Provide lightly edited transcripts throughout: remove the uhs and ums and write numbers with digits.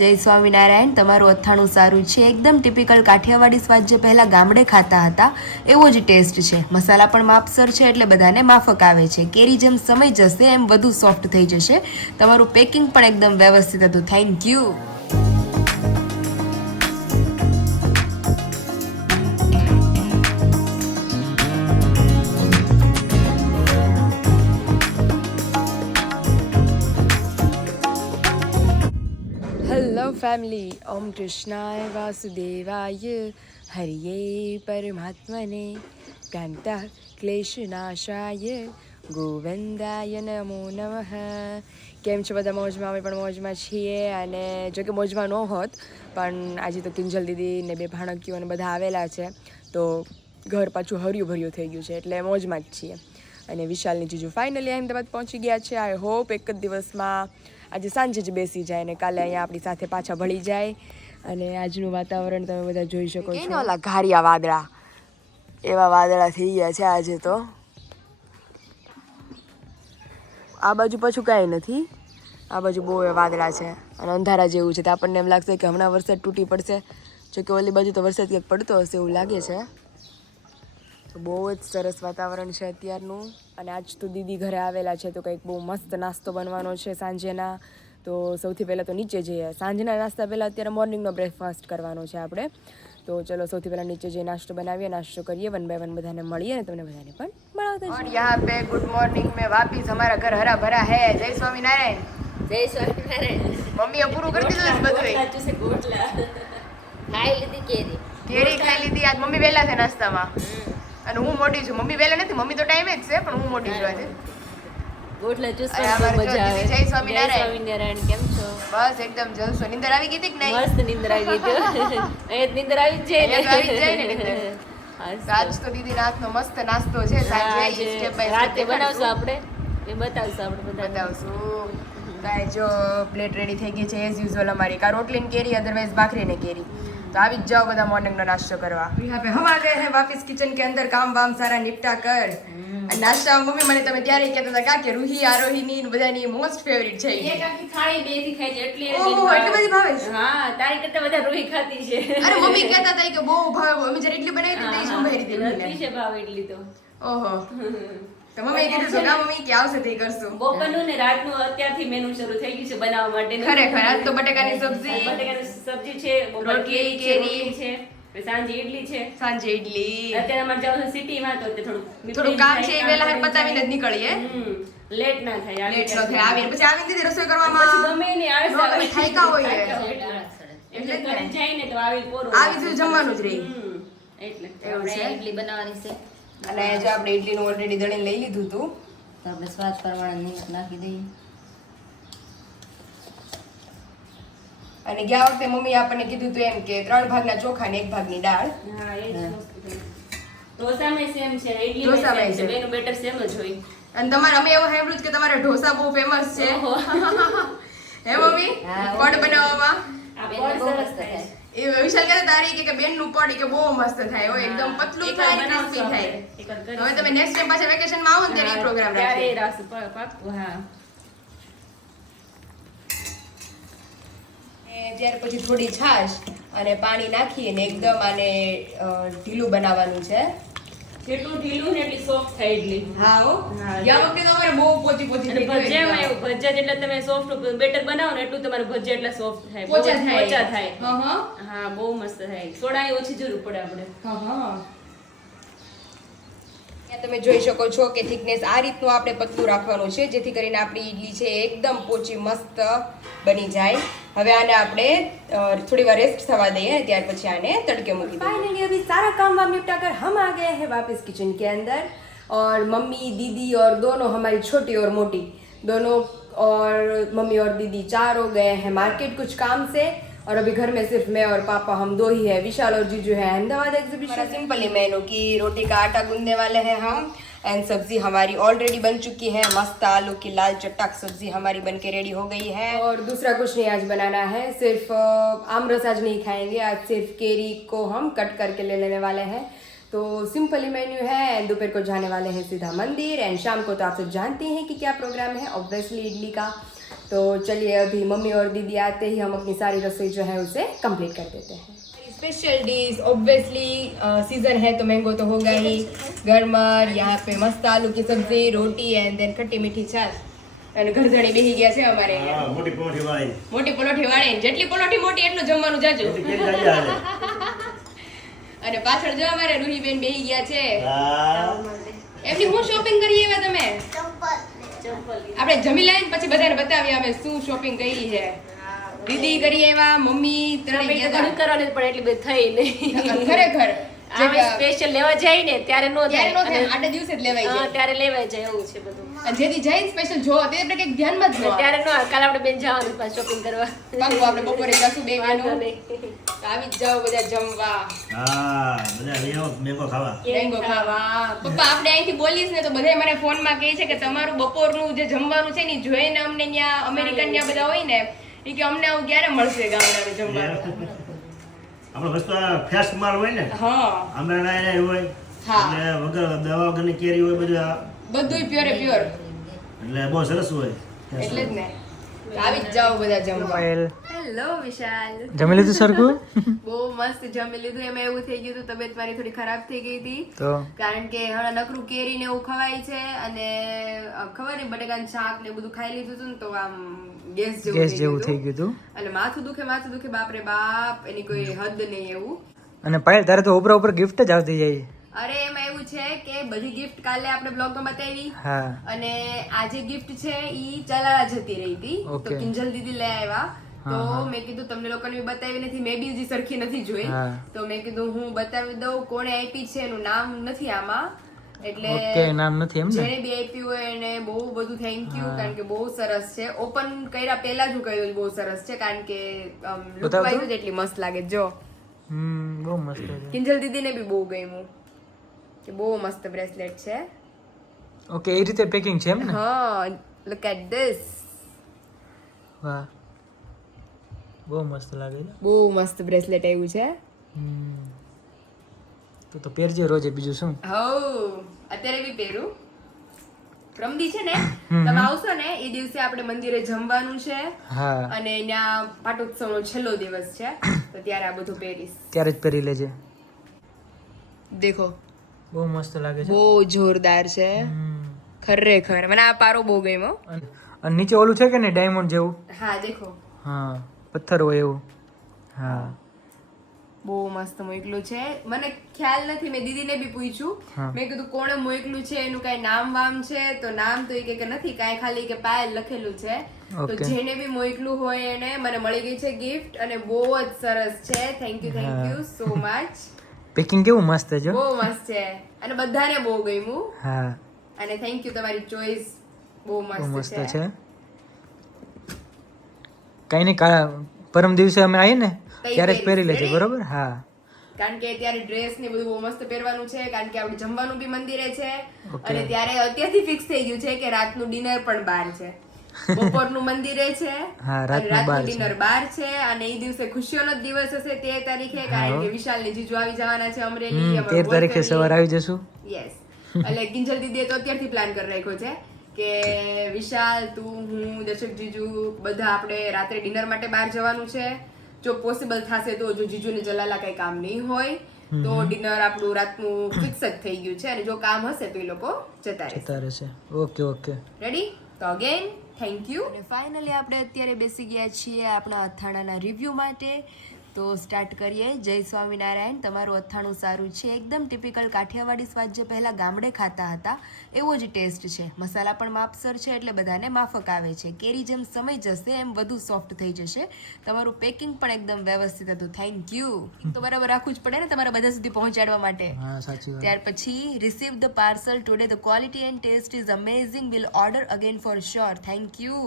જય સ્વામિનારાયણ. તમારું અથાણું સારું છે, એકદમ ટિપિકલ કાઠિયાવાડી સ્વાદ જે પહેલાં ગામડે ખાતા હતા એવો જ ટેસ્ટ છે. મસાલા પણ માપસર છે એટલે બધાને માફક આવે છે. કેરી જેમ સમય જશે એમ વધુ સોફ્ટ થઈ જશે. તમારું પેકિંગ પણ એકદમ વ્યવસ્થિત હતું. Thank you. હેલો ફેમિલી, ઓમ કૃષ્ણાય વાસુદેવાય હરિયે પરમાત્મને કાંતા ક્લેશનાશાય ગોવિંદાય નમો નમઃ. કેમ છો બધા? મોજમાં? અમે પણ મોજમાં છીએ. અને જો કે મોજમાં ન હોત પણ આજે તો કિંજલ દીદી ને બે ભાણકીઓ અને બધા આવેલા છે તો ઘર પાછું હર્યું ભર્યું થઈ ગયું છે એટલે મોજમાં જ છીએ. અને વિશાલની જીજુ ફાઇનલી અહેમદાબાદ પહોંચી ગયા છે. આઈ હોપ એક જ દિવસમાં આજે સાંજે જ બેસી જાય ને કાલે અહીંયા આપણી સાથે પાછા ભળી જાય. અને આજનું વાતાવરણ તમે બધા જોઈ શકો છો. ઓલા ઘારિયા વાદળા એવા વાદળા થઈ ગયા છે આજે તો. આ બાજુ પાછું કાંઈ નથી, આ બાજુ બહુ વાદળા છે અને અંધારા જેવું છે. તો આપણને એમ લાગશે કે હમણાં વરસાદ તૂટી પડશે. જો કે ઓલી બાજુ તો વરસાદ ક્યાંક પડતો હશે એવું લાગે છે. તો બહુ જ સરસ વાતાવરણ છે અત્યારનું. અને આજ તો દીદી ઘરે આવેલા છે તો કંઈક બહુ મસ્ત નાસ્તો બનવાનો છે સાંજેના. તો સૌથી પહેલાં તો નીચે જઈએ. સાંજના નાસ્તા પહેલાં અત્યારે મોર્નિંગનો બ્રેકફાસ્ટ કરવાનો છે આપણે. તો ચલો સૌથી પહેલાં નીચે જઈએ, નાસ્તો બનાવીએ, નાસ્તો કરીએ, વન બાય વન બધાને મળીએ અને તમને બધાને પણ મળાવતા જઈએ. यहाँ पे गुड मॉर्निंग में वापिस हमारा घर हरा भरा है. जय स्वामीनारायण. જય સ્વામિનારાયણ. મમ્મીએ પૂરું કરી દીધું છે બધું. ખાઈ લીધી કેરી. કેરી ખાઈ લીધી. આજ મમ્મી વહેલા છે નાસ્તામાં અને હું મોટી છું. મમ્મી વહેલા નથી, મમ્મી તો ટાઈમે જ છે પણ હું મોટી છું આજે. ગોટલા ચૂસવાની મજા આવે. જય સ્વામિનારાયણ. સ્વામિનારાયણ. કેમ છો? બસ એકદમ જલસો. નીંદર આવી ગઈ હતી કે નહીં? મસ્ત નિંદર આવી ગઈ. અહીંયા નીંદર આવી જ આવી જ જાય ને નીંદર. જાય. આજ તો દીદી રાતનો મસ્ત નાસ્તો છે. સાંજે સ્ટેપ બાય રાતે સ્ટેપ બનાવશું આપણે, એ બતાવશું આપણે બધા. બતાવશું. કાંઈ જો પ્લેટ રેડી થઈ ગઈ છે એઝ યુઝ્યુઅલ અમારી. કા રોટલી ને કેરી, અદરવાઇઝ ભાખરી ને કેરી. तो આવી જ જાઓ બધા મોર્નિંગનો નાસ્તો કરવા. यहाँ पे हम आ गए हैं वापस किचन के अंदर. काम वाम सारा निपटा कर नाश्ता. मम्मी મને તમે ત્યારે કહેતા હતા કે રૂહી આરોહીની બધાની મોસ્ટ ફેવરિટ છે. એક આખી થાળી બે થી ખાઈ છે એટલે ઓહો એટલી બધી ભાવે છે. હા, તારી કરતા બધા રૂહી ખાતી છે. અરે મમ્મી કહેતા હતા કે બહુ ભાવે. અમે જ્યારે એટલી બનાવી હતી તે સંભાળી દીધી. નથી છે ભાવ એટલી તો. ઓહો તો મમ્મી કીધું છે કે મમ્મી કે આવશે તે કરશું. બપોરનું ને રાતનું અત્યારથી મેનુ શરૂ થઈ ગયું છે બનાવવા માટે. ખરેખર આજ તો બટેકાની સબ્જી, બટેકાની સબ્જી છે, બપોર રોટલી, કેરી છે, પછી સાંજે ઈડલી છે. સાંજે ઈડલી. અત્યારે અમારે જવાનું છે સિટીમાં તો તે થોડું કામ છે એ વહેલા હાર પતાવીને જ નીકળીએ. લેટ ના થાય. લેટ ન થાય. આવીને પછી આવીને દીદી રસોઈ કરવામાં પછી ગમે ને આળસ થાયકા હોય એટલે ઘરે જઈને તો આવી પોરું આવી જ જમવાનું જ રહી. એટલે એવું છે. ઈડલી બનાવવાની છે અને જો આપણે ઈડલીનું ઓલરેડી દળીને લઈ લીધું હતું તો આપણે સ્વાદ પ્રમાણે નિમક નાખી દઈએ. અને ગયા વખતે મમ્મી આપણને કીધું હતું એમ કે 3 ભાગના ચોખા ને 1 ભાગની દાળ. હા એ જ વસ્તુ. ઢોસામાં સેમ છે, ઢોસામાં ઈડલીમાં સેમ છે. છે, બેનું બેટર સેમ જ હોય. અને તમારે અમે એવું સાંભળ્યું છે કે તમારે ઢોસા બહુ ફેમસ છે. ઓહો. હે મમ્મી પડ બનાવવામાં આ પણ સરસ થાય. એ વિશાલ કહેતા તારી કે બેન નું પડ કે બહુ મસ્ત થાય હો, એકદમ પતલું થાય, ક્રિસ્પી થાય. હવે તમે નેક્સ્ટ ટાઈમ પાછા વેકેશન માં આવો ને ત્યારે પ્રોગ્રામ ત્યારે રાખીએ. રાખશું પાક્કું. હા ત્યાર પછી થોડી છાશ અને પાણી નાખીને એકદમ આને ઢીલું બનાવવાનું છે. જેટલું ઢીલું ને એટલી સોફ્ટ થાય ઈડલી. હા હો. હા. ગયા વખતે તો અમારે બહુ પોચી પોચી અને થઈ ગઈ. ભજીયામાં એવું, ભજીયા જેટલા તમે સોફ્ટ બેટર બનાવો ને એટલું તમારે ભજીયા એટલા સોફ્ટ થાય, પોચા બહુ થાય. પોચા થાય. હા હા બહુ મસ્ત થાય. સોડાની ઓછી જરૂર પડે આપણે. હા. તમે જોઈ શકો છો કે થિકનેસ આ રીતનું આપણે પતલું રાખવાનું છે જેથી કરીને આપણી ઈડલી છે એકદમ પોચી મસ્ત બની જાય. હવે આને આપણે थोड़ी बार रेस्ट थवा दઈએ ત્યાર પછી આને तड़के મૂકી દઈએ. फाइनली अभी सारा काम वाम निपटा कर हम आ गए हैं वापस किचन के अंदर और मम्मी दीदी और दोनों हमारी छोटी और मोटी दोनों और मम्मी और दीदी 4 हो गए हैं मार्केट कुछ काम से और अभी घर में सिर्फ मैं और पापा हम 2 ही है. विशाल और जीजू है अहमदाबाद एग्जीबिशन. सिंपली मेनू की रोटी का आटा गूंदने वाले हैं हम एंड सब्जी हमारी ऑलरेडी बन चुकी है. मस्त आलू की लाल चटक सब्जी हमारी बन के रेडी हो गई है. और दूसरा कुछ नहीं आज बनाना है. सिर्फ आम रस आज नहीं खाएंगे. आज सिर्फ केरी को हम कट करके ले लेने वाले हैं. तो सिंपली मेन्यू है. दोपहर को जाने वाले हैं सीधा मंदिर एंड शाम को तो आप सब जानते हैं कि क्या प्रोग्राम है. ऑब्वियसली इडली का तो चलिए अभी मम्मी और दीदी आते ही हम अपनी सारी रसोई जो है उसे कंप्लीट कर देते हैं स्पेशल डिश ऑब्वियसली सीजन है तो मैंगो तो होगा ही गरमा यहाँ पे मस्त आलू की सब्जी रोटी एंड देन खट्टी मीठी छाछ અને ઘરધણી બેહી ગયા છે અમારે હા, મોટી પરોઠી વાળી. મોટી પલોઠી વાળી જેટલી પલોઠી મોટી એટલું જમવાનું જાજુ મોટી કેરી ખાઈ જાય. અને પાછળ જો અમારે રૂહીબેન બેહી ગયા છે હા. એમની હું શોપિંગ કરી એવા તમે ચંપલ આપણે જમી લઈને પછી બધાને બતાવીએ અમે શું શોપિંગ કરી છે દીદી કરી એવા મમ્મી ત્રણે ઘણું ગયા કરવાની પણ એટલી બધી થઈ નહીં હતા. ખરેખર અમે સ્પેશિયલ લેવા જાય ને ત્યારે નો ત્યારે નો થાય થાય આટલા દિવસે જ લેવાય હા, જાય ત્યારે લેવાય જાય એવું છે બધું અને જેથી જઈને સ્પેશિયલ જો તે આપણે કંઈક ધ્યાનમાં જ ન આવે. ત્યારે નો આવે. કાલે આપણે બેન જવાનું પાછું શોપિંગ કરવા પાક્કું આપણે બપોરે જશું બે વાંધો વાનું નહીં. તો આવી જ જાઓ બધા જમવા હા, બધા લઈ આવો મેંગો ખાવા. મેંગો ખાવા પપ્પા આપણે અહીંથી બોલીશ ને તો બધા મને ફોનમાં કહે છે કે તમારું બપોરનું જે જમવાનું છે ને ઈ જોઈને અમને ત્યાં અમેરિકન ત્યાં બધા હોય ને ઈ કે અમને આવું ક્યારે મળશે ગામડાનું જમવાનું આપણે વસ્તુ ફ્રેશ માલ હોય ને હા આંબળા ના હોય હા. એટલે વગર દવા વગરની કેરી હોય બધું બધુંય પ્યોરે પ્યોર એટલે બહુ સરસ હોય. એટલે જ ને તો આવી જ જાઓ બધા જમવા પાયલ હેલો વિશાલ જમી લીધું સરખું બહુ મસ્ત જમી લીધું એમાં એવું થઈ ગયું હતું તબિયત મારી થોડી ખરાબ થઈ ગઈ હતી તો કારણ કે હમણાં નકરું કેરી ને એવું ખવાય છે અને ખબર નહીં બટેકાનું શાક ને બધું ખાઈ લીધું હતું ને તો આમ ગેસ ગેસ જેવું જેવું થઈ ગયું હતું અને માથું દુખે બાપ રે બાપ એની કોઈ હદ નહીં એવું અને પાયલ તારે તો ઉપર ઉપર ગિફ્ટ જ આવતી જાય અરે એમાં એવું છે કે બધી ગિફ્ટ કાલે આપણે બ્લોગમાં બતાવી હા અને આ જે ગિફ્ટ છે ઈ ચલાળા જતી રહી હતી તો Okay. કિંજલ દીદી લઈ આવ્યા તો હા, હા. મેં કીધું તમને લોકોને બી બતાવી નથી મેં બી હજી સરખી નથી જોઈ હા. તો મેં કીધું હું બતાવી દઉં કોણે આપી છે એનું નામ નથી આમાં એટલે ઓકે નામ નથી એમ ને જેને બી આપ્યું હોય એને બહુ બધું થેન્ક યુ કારણ કે બહુ સરસ છે ઓપન કર્યા પહેલા જ હું કહ્યું બહુ સરસ છે કારણ કે લુક બતાવતો? વાઇઝ જ એટલી મસ્ત લાગે જો બહુ મસ્ત છે કિંજલ દીદીને બી બહુ ગમ્યું કે બહુ મસ્ત બ્રેસલેટ છે ઓકે એ રીતે પેકિંગ છે એમ ને હા લુક એટ ધીસ વાહ બહુ મસ્ત લાગે છે બહુ મસ્ત બ્રેસલેટ આવ્યું છે હમ. તો પહેરજે રોજે બીજું શું હઉ અત્યારે બી પહેરું પ્રમદી છે ને તમે આવશો ને એ દિવસે આપણે મંદિરે જમવાનું છે હા અને ત્યાં પાટોત્સવનો છેલ્લો દિવસ છે તો ત્યારે આ બધું પહેરીશ ત્યારે જ પહેરી લેજે દેખો બહુ મસ્ત લાગે છે બહુ જોરદાર છે હમ. ખરેખર મને આ પારો બહુ ગમ્યો અને નીચે ઓલું છે કે ને ડાયમંડ જેવું હા દેખો હા પથ્થર હોય એવું હા બહુ મસ્ત મોકલું છે મને ખ્યાલ નથી મેં દીદીને બી પૂછ્યું હા. મેં કીધું કોણે મોકલું છે એનું કઈ નામ વામ છે તો નામ તો એ કે નથી કાંઈ ખાલી કે પાયલ લખેલું છે તો Okay. જેને બી મોકલું હોય એને મને મળી ગઈ છે ગિફ્ટ અને બહુ જ સરસ છે thank you so much packing કેવું મસ્ત છે જો બહુ મસ્ત છે અને બધાને બહુ ગમ્યું હા અને થેન્ક યુ તમારી ચોઈસ બહુ બહુ મસ્ત મસ્ત છે છે કઈ નહીં પરમ દિવસે અમે આવીએ ને તઈ ત્યારે જ પહેરી પહેરીશ, લેજે ready? બરોબર હા કારણ કે ત્યારે ડ્રેસ ને બધું બહુ મસ્ત પહેરવાનું છે કારણ કે આપણે જમવાનું બી મંદિરે છે Okay. અને ત્યારે અત્યારથી ફિક્સ થઈ ગયું છે કે રાતનું ડિનર પણ બહાર છે બપોરનું મંદિરે છે હા, અને રાતનું બહાર રાતનું છે. ડિનર બહાર છે અને એ દિવસે ખુશીઓનો જ દિવસ હશે 13 તારીખે કારણ કે વિશાલ ને જીજુ આવી જવાના છે અમરેલી 13 તારીખે સવાર આવી જશું યસ એટલે કિંજલ દીદીએ તો અત્યારથી પ્લાન કરી રાખ્યો છે કે વિશાલ તું હું દર્શક જીજુ બધા આપણે રાત્રે ડિનર માટે બહાર જવાનું છે જો પોસિબલ થશે તો જો જીજુ ને જલાલા કઈ કામ નહીં હોય તો ડિનર આપણું રાતનું ફિક્સ જ થઈ ગયું છે અને જો કામ હશે તો એ લોકો જતા રહેશે જતા રહેશે ઓકે ઓકે રેડી તો અગેન થેન્ક યુ અને ફાઇનલી આપણે અત્યારે બેસી ગયા છીએ આપણા અથાણાના રિવ્યૂ માટે તો સ્ટાર્ટ કરીએ જય સ્વામિનારાયણ તમારું અથાણું સારું છે એકદમ ટિપિકલ કાઠિયાવાડી સ્વાદ જે પહેલાં ગામડે ખાતા હતા એવો જ ટેસ્ટ છે મસાલા પણ માપસર છે એટલે બધાને માફક આવે છે કેરી જેમ સમય જશે એમ વધુ સોફ્ટ થઈ જશે તમારું પેકિંગ પણ એકદમ વ્યવસ્થિત હતું થેન્ક યુ તો બરાબર રાખવું જ પડે ને તમારા બધા સુધી પહોંચાડવા માટે હા સાચી વાત ત્યાર પછી receive the parcel today the quality and taste is amazing will order again for sure thank you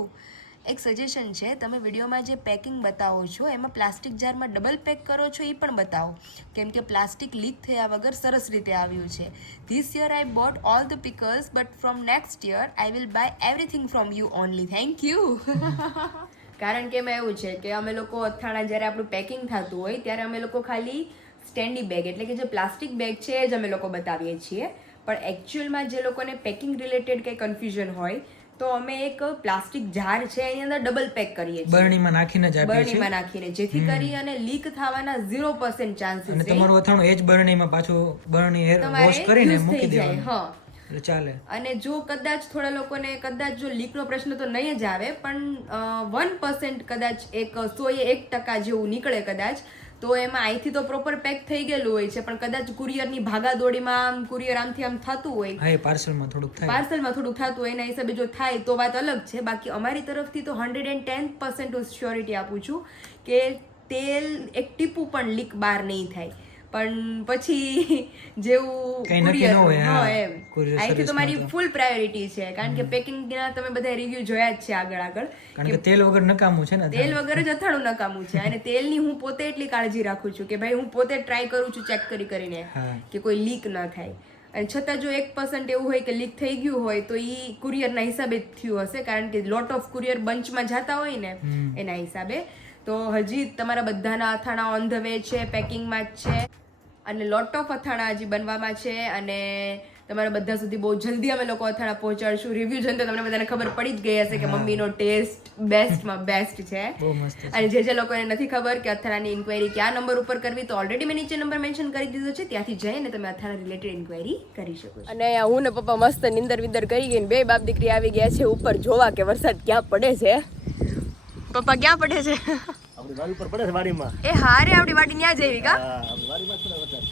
એક સજેશન છે તમે વિડીયોમાં જે પેકિંગ બતાવો છો એમાં પ્લાસ્ટિક જારમાં ડબલ પેક કરો છો એ પણ બતાવો કેમ કે પ્લાસ્ટિક લીક થયા વગર સરસ રીતે આવ્યું છે this year I boat all the પિકલ્સ but from next year I will buy everything from you only thank you કારણ કે એમાં એવું છે કે અમે લોકો અથાણા જ્યારે આપણું પેકિંગ થતું હોય ત્યારે અમે લોકો ખાલી સ્ટેન્ડી બેગ એટલે કે જે પ્લાસ્ટિક બેગ છે એ જ અમે લોકો બતાવીએ છીએ પણ એકચ્યુઅલમાં જે લોકોને પેકિંગ રિલેટેડ કંઈ કન્ફ્યુઝન હોય તો અમે એક પ્લાસ્ટિક જાર છે એની અંદર ડબલ પેક કરીએ છીએ બરણીમાં નાખીને જ આપીએ છીએ બરણીમાં નાખીને, જેથી કરી અને લીક થવાના 0% ચાન્સીસ અને તમારું અથાણું એ જ બરણીમાં પાછું બરણી વોશ કરીને મૂકી દેવાનું હા. એટલે ચાલે. અને જો કદાચ થોડા લોકોને કદાચ જો લીકનો પ્રશ્ન તો નહીં જ આવે, પણ 1% કદાચ 100% જેવું નીકળે કદાચ, તો એમાં અહીંથી તો પ્રોપર પેક થઈ ગયેલું હોય છે, પણ કદાચ કુરિયરની ભાગાદોડીમાં કુરિયર આમથી આમ થતું હોય, હા એ પાર્સલમાં થોડુંક થાય. પાર્સલમાં થોડુંક થતું હોય, એના હિસાબે જો થાય તો વાત અલગ છે. બાકી અમારી તરફથી તો 110% શ્યોરિટી આપું છું કે તેલ એક ટીપું પણ લીક બહાર નહીં થાય. પણ પછી જેવું કંઈ નક્કી courier ન હોય, નું, હા, હા, એમ courier અહીંથી તો service મારી માં તો. ફૂલ પ્રાયોરિટી છે, કારણ કે પેકિંગના તમે બધા રિવ્યુ જોયા જ છે આગળ કારણ કે તેલ વગર નકામું છે ને તેલ વગર જ અથાણું નકામું છે. અને તેલની હું પોતે એટલી કાળજી રાખું છું કે ભાઈ હું પોતે ટ્રાય કરું છું ચેક કરીને હા. કે કોઈ લીક ન થાય. અને છતાં જો 1% એવું હોય કે લીક થઈ ગયું હોય તો ઈ કુરિયરના હિસાબે જ થયું હશે, કારણ કે લોટ ઓફ કુરિયર બંચમાં જતા હોય ને એના હિસાબે. તો હજી તમારા બધાના અથાણા ઓન ધ વે છે, પેકિંગમાં જ છે, અને લોટ ઓફ અથાણા હજી બનવામાં છે. અને તમારા બધા સુધી બહુ જલ્દી અમે લોકો અથાણા પહોંચાડશું. રિવ્યુ જોઈને તો તમને બધાને ખબર પડી જ ગઈ હશે કે મમ્મીનો ટેસ્ટ બેસ્ટમાં બેસ્ટ છે. બહુ મસ્ત છે. અને જે લોકોને નથી ખબર કે અથાણાની ઇન્ક્વાયરી કયા નંબર ઉપર કરવી, તો ઓલરેડી મેં નીચે નંબર મેન્શન કરી દીધો છે, ત્યાંથી જઈને તમે અથાણા રિલેટેડ ઇન્ક્વાયરી કરી શકો છો. અને હું ને પપ્પા મસ્ત નિંદર વિંદર કરી ગઈ, બે બાપ દીકરી આવી ગયા છે ઉપર જોવા કે વરસાદ ક્યાં પડે છે. પપ્પા ક્યાં પડે છે? આપણી વાડી ઉપર પડે છે વાડીમાં. એ હારે આપણી વાડી ન્યા જઈ કા? હા આપણી વાડીમાં જ પડે વરસાદ.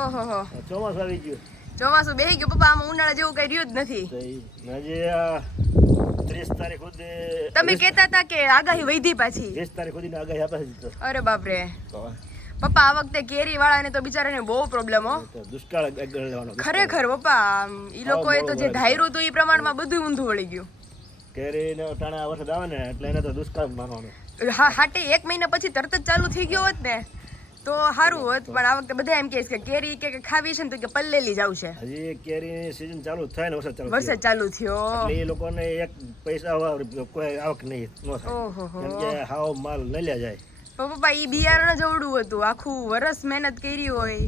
ઓહો, ચોમાસું આવી ગયું. ચોમાસું બેહી ગયું પપ્પા, આમાં ઉનાળા જેવું કઈ રહ્યું જ નથી. તો ઈ હજી આ 30 તારીખ સુધી તમે કહેતા હતા કે આગાહી વધી પાછી. 20 તારીખ સુધીની આગાહી આપે છે. અરે બાપરે તો પપ્પા, આ વખતે કેરી વાળાને તો બિચારાને બહુ પ્રોબ્લેમ હો. તો દુષ્કાળ આગળ લેવાનો. ખરેખર પપ્પા, ઈ લોકોએ તો જે ધાર્યું હતું એ પ્રમાણમાં બધું ઊંધું વળી ગયું. કેરીનો ટાણા વરસાદ આવે ને એટલે એને તો દુષ્કાળ માનવાનો. હા, હાટે 1 મહિના પછી તરત જ ચાલુ થઈ ગયો હોત ને તો સારું હોત, પણ આ વખતે બધા એમ કહે છે કે કેરી કે ખાવી છે ને તો કે પલ્લેલી જ આવશે. હજી કેરીની સીઝન ચાલુ થાય ને વરસાદ ચાલુ થાય. વરસાદ ચાલુ થયો. એટલે એ લોકોને એક પૈસા કોઈ આવક નહીં ન થાય. ઓહો હો. કેમ કે હાવ માલ લઈ લે જાય. પણ પપ્પા, ઈ બિયારણ જવડું હતું, આખું વરસ મહેનત કરી હોય.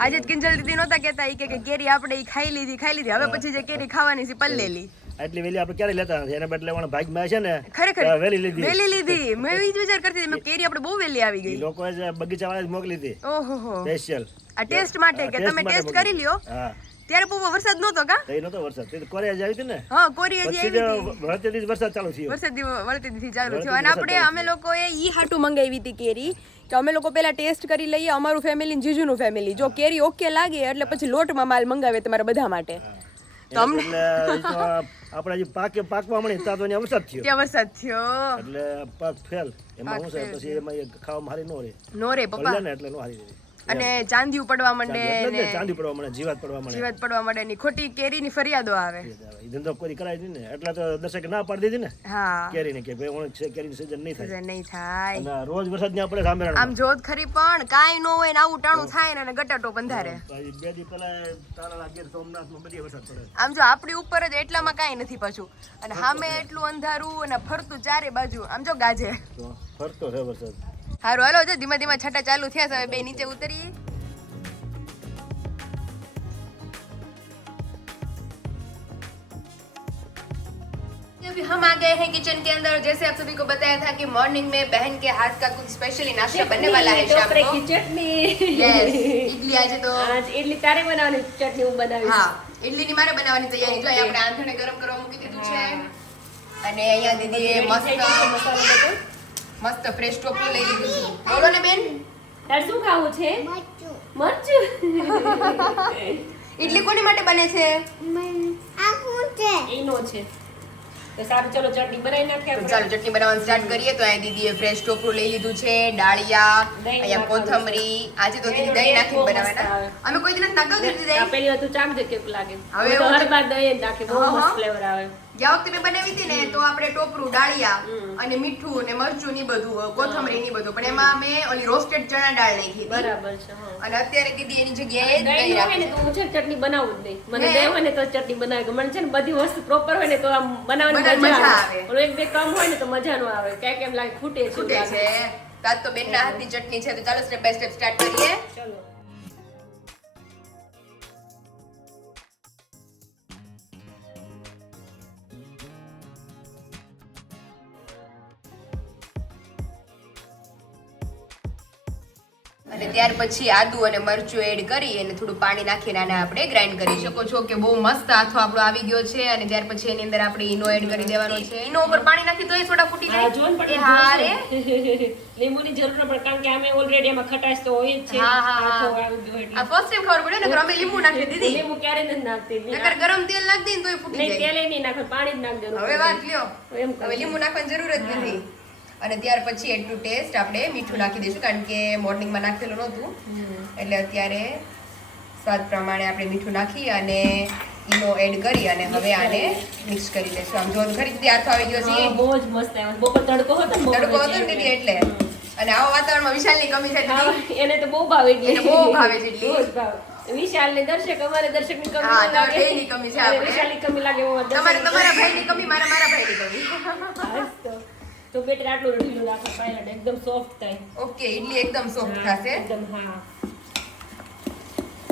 આજે જ કિંજલ દીદી નહોતા કહેતા, ઈ કે કેરી આપણે ઈ ખાઈ લીધી, હવે પછી જે કેરી ખાવાની છે પલ્લેલી. આટલી વેલી આપણે ક્યારે લેતા નથી, એના બદલે પણ ભાગમાં છે ને ખરેખર વેલી લીધી. વેલી લીધી. મેં ઈ જ વિચાર કરતી હતી, મેં કેરી આપણે બહુ વેલી આવી એ ગઈ. લોકોએ જ બગીચાવાળા જ મોકલી હતી ઓહો હો. સ્પેશિયલ. આ ટેસ્ટ માટે કે તમે ટેસ્ટ કરી લ્યો. હા ત્યારે બહુ વરસાદ નહોતો કા? તો એ નતો વરસાદ, તે કોરિયા જ આવી હતી ને. હા, કોરી હજી પછી આવી હતી. વળતે દિવસ વરસાદ ચાલુ થયો. વરસાદ વળતીથી ચાલુ વળતીથી થયો. અને વરસાદ આપણે અમે લોકોએ ઈ હાટું મંગાવી હતી કેરી કે અમે લોકો પેલા ટેસ્ટ કરી લઈએ, અમારું ફેમિલી ને જીજુનું ફેમિલી. જો કેરી ઓકે લાગે એટલે પછી લોટમાં માલ મંગાવે તમારા બધા માટે. તો અમને એટલે ઈ તો આપણે હજી પાકવા મળી ત્યાં તો અહીંયા વરસાદ થયો. ત્યાં વરસાદ થયો. એટલે પાક ફેલ. એમાં શું છે પછી એમાં ખાવા હારી ન રહે. નો રે પપ્પા. ને એટલે નો હારી રહે. અને ચાંદીયું પડવા માંડે એટલે જ ને ને ચાંદી પડવા મળે, જીવાત પડવા મળે. જીવાત પડવા માંડે ની ખોટી કેરીની ફરિયાદો આવે. એ ધંધો કોઈ કરાય નહીં ને, એટલે તો દર્શકે ના પાડી દીધી ને હા, કેરીને કે ભાઈ ઓણ છે કેરીની સીઝન નહીં થાય. નહીં થાય. અને રોજ વરસાદ ત્યાં પડે સામે આમ જોત ખરી પણ કાંઈ ન હોય ને આવું ટાણું થાય ને અને ગટાટો બંધારે. બે દી પહેલા તારા ગીર સોમનાથમાં બધી વરસાદ પડે. આમ જો આપણી ઉપર જ એટલામાં કાંઈ નથી પાછું, અને સામે એટલું અંધારું અને ફરતું ચારે બાજુ. આમ જો ગાજે. તો ફરતો છે વરસાદ. હારું હાલો, જો ધીમા ધીમા છાંટા ચાલુ થયા છે, હવે બે નીચે ઉતરીએ. अभी हम आ गए हैं किचन के अंदर. जैसे आप सभी को बताया था कि मॉर्निंग में बहन के हाथ का कुछ स्पेशली नाश्ता बनने वाला है शाम को. ચટણી यस, इडली આજે તો ઇડલી તારે બનાવવાની, ચટણી હું બનાવીશ. હા, ઇડલીની મારે બનાવવાની તૈયારી. જો અહીંયા આપણે આંધણે ગરમ કરવા મૂકી દીધું છે, અને અહીંયા દીદીએ મસ્ત ફ્રેશ ટોપલું લઈ લીધું છે. બોલો ને બેન, તારે શું ખાવું છે? મરચું. ઇડલી કોની માટે બને છે? એનો છે. તો સારું, ચલો ચટણી બનાવી નાખીએ તો આપણે. ચાલો ચટણી બનાવવાનું સ્ટાર્ટ કરીએ. તો અહીંયા દીદીએ ફ્રેશ ટોપલું લઈ લીધું છે, ડાળિયા, દહીં અહીંયા કોથમરી. આજે તો દીદી દહીં નાખીને બનાવવાના. અમે કોઈ દિવસ નાખ્યું દીદી આ દહીં. પેલી વાર તું ચાખજે કેવું લાગે. હવે હવે તો એવું હર બાર દહીં જ નાખે, બહુ હા, મસ્ત હા. ફ્લેવર આવે. ગયા વખતે મેં બનાવી હતી ને તો આપણે ટોપરું, ડાળિયા અને મીઠું ને મરચું ની બધું, કોથમરી ની બધું, પણ એમાં મેં ઓલી રોસ્ટેડ ચણા દાળ નાખી હતી. બરાબર છે. હા. અને અત્યારે દીદી એની જગ્યાએ દહીં દહીં હોય રાખી ને તો હું છે ને ચટણી બનાવું જ નહીં. મને હે? દહીં હોય ને તો જ ચટણી બનાવે. મને છે ને બધી વસ્તુ પ્રોપર હોય ને તો આમ બનાવવાની બનાવવાની મજા મજા આવે. આવે. ઓલું એક બે કમ હોય ને તો મજા ન આવે. ક્યાંક એમ લાગે ખૂટે છે. છૂટે છે. તાજ તો બેનના હાથની ચટણી છે. તો ચાલો સ્ટેપ બાય સ્ટેપ સ્ટાર્ટ કરીએ. ચલો. અને ત્યાર પછી આદુ અને મરચું એડ કરી અને થોડું પાણી નાખીને આને આપણે ગ્રાઇન્ડ કરી શકો છો કે બહુ મસ્ત આથો આપણો આવી ગયો છે. અને ત્યાર પછી એની અંદર આપણે ઈનો એડ કરી દેવાનો છે. ઈનો ઉપર પાણી નાખી તો એ સોડા ફૂટી હા, જાય. જો ને પણ એ હા રે. લીંબુની જરૂર ન પડે કારણ કે આમે ઓલરેડી આમાં ખટાશ તો હોય જ છે. હા, હા, હા. આથો આવી ગયો એટલે. આ ફર્સ્ટ ટાઈમ ખબર પડે ને કે અમે લીંબુ નાખી દીધી. લીંબુ ક્યારે નથી નાખતી. નકર ગરમ તેલ નાખી દઈએ ને તોય ફૂટી નહીં, જાય. તેલે નહીં નાખો, પાણી જ નાખ દેવાનું. હવે વાત લ્યો. એમ હવે લીંબુ નાખવાની જરૂર જ નથી. અને ત્યાર પછી એડ ટુ ટેસ્ટ આપણે મીઠું નાખી દઈશું કારણ કે મોર્નિંગમાં નાખેલું નહોતું એટલે અત્યારે સ્વાદ પ્રમાણે આપણે મીઠું નાખી અને ઈનો એડ કરી અને હવે આને મિક્સ કરી દઈશું. આમ જો ખરી રીતે આથો આવી ગયો છે. હા, બહુ જ મસ્ત આવ્યો. બપોર તડકો હતો ને, બહુ તડકો હતો ને મજા દીદી એટલે. અને આવા વાતાવરણમાં વિશાલની કમી થાય આવી. દીદી. હા, એને તો બહુ ભાવે ઇડલી. એને બહુ ભાવે છે ઇડલી. બહુ જ ભાવે. વિશાલ ને દર્શક, અમારે દર્શક ની કમી હા, ન લાગે. તમારે બેયની કમી છે અને આપણે. વિશાલની કમી લાગે એમાં તમારે દર્શકની તમારા ભાઈની કમી મારા ભાઈની કમી. બસ તો બેટર આટલું ઢીલું રાખો પાયલટ એકદમ સોફ્ટ થાય. ઓકે ઇડલી એકદમ સોફ્ટ થશે. એકદમ હા.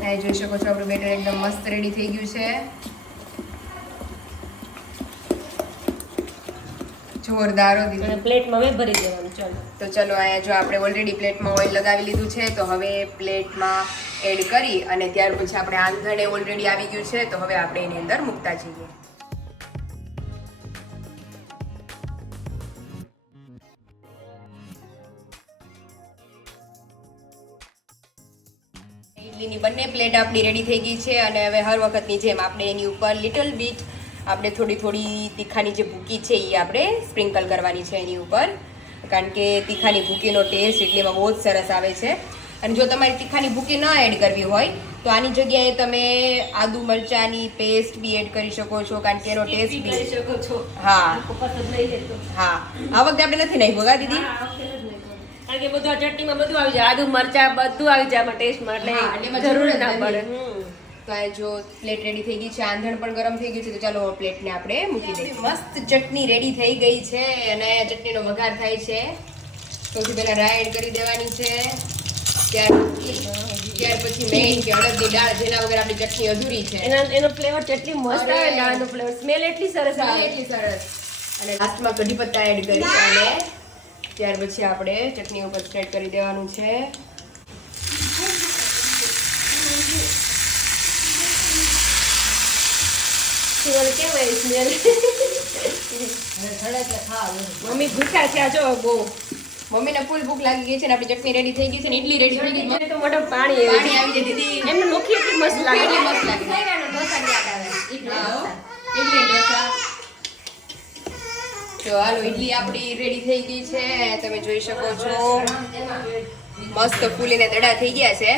આ જોઈ શકો છો આપણું બેટર એકદમ મસ્ત રેડી થઈ ગયું છે. જોરદાર હો દીદી. અને પ્લેટમાં મેં ભરી દેવાનું. ચાલો તો ચલો અહીંયા જો આપણે ઓલરેડી પ્લેટમાં ઓઇલ લગાવી લીધું છે તો હવે પ્લેટમાં એડ કરી અને ત્યાર પછી આપણે આંધણે ઓલરેડી આવી ગયું છે તો હવે આપણે એની અંદર મૂકતા જઈએ. ઇડલીની બંને પ્લેટ આપણી રેડી થઈ ગઈ છે અને હવે હર વખતની જેમ આપણે એની ઉપર લિટલ બીટ આપણે થોડી તીખાની જે ભૂકી છે એ આપણે સ્પ્રિંકલ કરવાની છે એની ઉપર કારણ કે તીખાની ભૂકીનો ટેસ્ટ ઇડલીમાં બહુ જ સરસ આવે છે. અને જો તમારે તીખાની ભૂકી ન એડ કરવી હોય તો આની જગ્યાએ તમે આદુ મરચાંની પેસ્ટ બી એડ કરી શકો છો કારણ કે એનો ટેસ્ટ કરી બી શકો છો. હા પસંદ નહીં લેતો. હા આ વખતે આપણે નથી નાખ્યું કા દીદી. હા, આ વખતે નથી લેતો. કારણ કે બધું આ ચટણીમાં બધું આવી જાય, આદુ મરચાં બધું આવી જાય આમાં ટેસ્ટમાં હા, એટલે એટલે એમાં જરૂર જરૂર જ ના પડે. નથી. તો આ જો પ્લેટ રેડી થઈ ગઈ છે, આંધણ પણ ગરમ થઈ ગયું છે તો ચાલો પ્લેટને આપણે મૂકી દઈએ. મસ્ત ચટણી રેડી થઈ ગઈ છે અને ચટણીનો વઘાર થાય છે. સૌથી પહેલા રાઈ એડ કરી દેવાની છે. ત્યાર પછી મેઇન કે અડદની દાળ જેના વગર આપણી ચટણી અધૂરી છે. એનો ફ્લેવર કેટલી મસ્ત અરે. આવે, દાળનો ફ્લેવર સ્મેલ એટલી સરસ ચાલે આવે. એટલી સરસ. અને લાસ્ટમાં કઢી પત્તા એડ કરી અને ત્યાર પછી આપણે ચટણી ઉપર સ્પ્રેડ કરી દેવાનું છે. સુવર કેમ આવી સ્મેલ? મમ્મી ભૂખ્યા છે આ જો બહુ. મમ્મીને ફૂલ ભૂખ લાગી ગઈ છે ને આપણી ચટણી રેડી થઈ ગઈ છે ને ઇડલી રેડી થઈ ગઈ છે. મને તો મોઢામાં પાણી પાણી આવી આવી જાય દીદી. એમને મુખી એટલી મસ્ત લાગે. એટલી મસ્ત લાગે. હા, હો. ઇડલી ઢોસા. તો હાલો ઇડલી આપણી રેડી થઈ ગઈ છે તમે જોઈ શકો છો મસ્ત ફૂલીને દડા થઈ ગયા છે.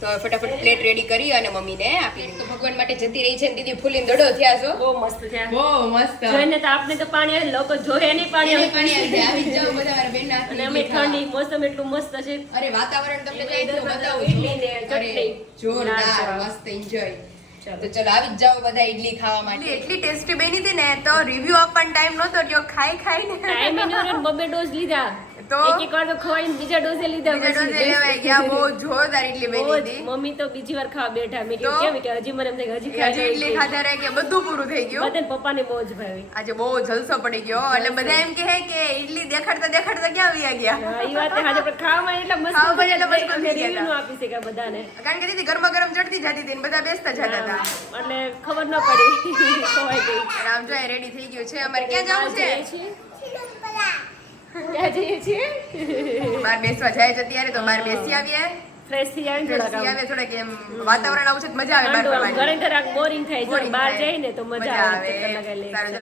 તો હવે ફટાફટ પ્લેટ રેડી કરી અને મમ્મીને આપી દીધી. તો ભગવાન માટે જતી રહી છે ને દીદી ફૂલીને દડો થયા છો. બહુ મસ્ત છે. બહુ મસ્ત. જોઈને તો આપને તો પાણી આવે, લોકો જોઈએ નહીં પાણી એને આવે. પાણી આવી જાય. આવી જ જાઓ બધા મારા બેનના હાથની અને અમે ઇડલી ખાવા. ઠંડી મોસમ એટલું મસ્ત છે. અરે વાતાવરણ તમને કઈ તો બતાવું ઇડલી ને છું. ચટણી. અરે જોરદાર ના, મસ્ત એન્જોય. ચાલો. તો ચલો આવી જ જાઓ બધા ઇડલી ખાવા માટે. એટલી ટેસ્ટી બની હતી ને તો રિવ્યુ આપવાનો ટાઈમ નહોતો રહ્યો ખાઈને ટાઈમ એનો રહ્યો ને બબે ડોઝ લીધા. તો? એક વાર તો ખવાઈને બીજા ડોઝે લીધા બીજા ડોઝે પછી. લેવાઈ ગયા. બહુ જોરદાર ઇડલી બહુ બની જ. હતી. મમ્મી તો બીજી વાર ખાવા બેઠા. મેં તો? કીધું કેમ કે હજી મને એમ થાય કે હજી હજી ખાવા ઇડલી ખાધા રહે કે બધું પૂરું થઈ ગયું. બધાને પપ્પાને બહુ જ ભાવી. આજે બહુ જલસો પડી ગયો એટલે બધા એમ કહે કે ઇડલી દેખાડતા ક્યાં આવી ગયા હા, ઈ વાત છે. આજે આપણે ખાવામાં એટલા મસ્ત ખાવામાં એટલા મસ્ત અમે થઈ ગયા review નો આપી શક્યા બધાને. કારણ કે દીદી ગરમા ગરમ ચડતી જતી હતી ને બધા બેસતા જતા હતા. એટલે ખબર ન પડી ખવાઈ ગઈ. અને આમ જો રેડી થઈ ગયું છે. અમારે ક્યાં જવું છે? ક્યાં જઈએ છીએ? બહાર બેસવા જાય છે ત્યારે તો બહાર બેસી આવીએ. ફ્રેશ થઈ આવીને થોડાક બેસી આમ આવીએ થોડાક એમ વાતાવરણ આવું છે તો મજા આવે બહાર ઠંડુ આમ ફરવાની. ઘરે ઘરે બોરિંગ થાય. જો Boring બહાર થાય. જઈને તો મજા આવે. ચક્કર લગાવી લઈએ. સારું.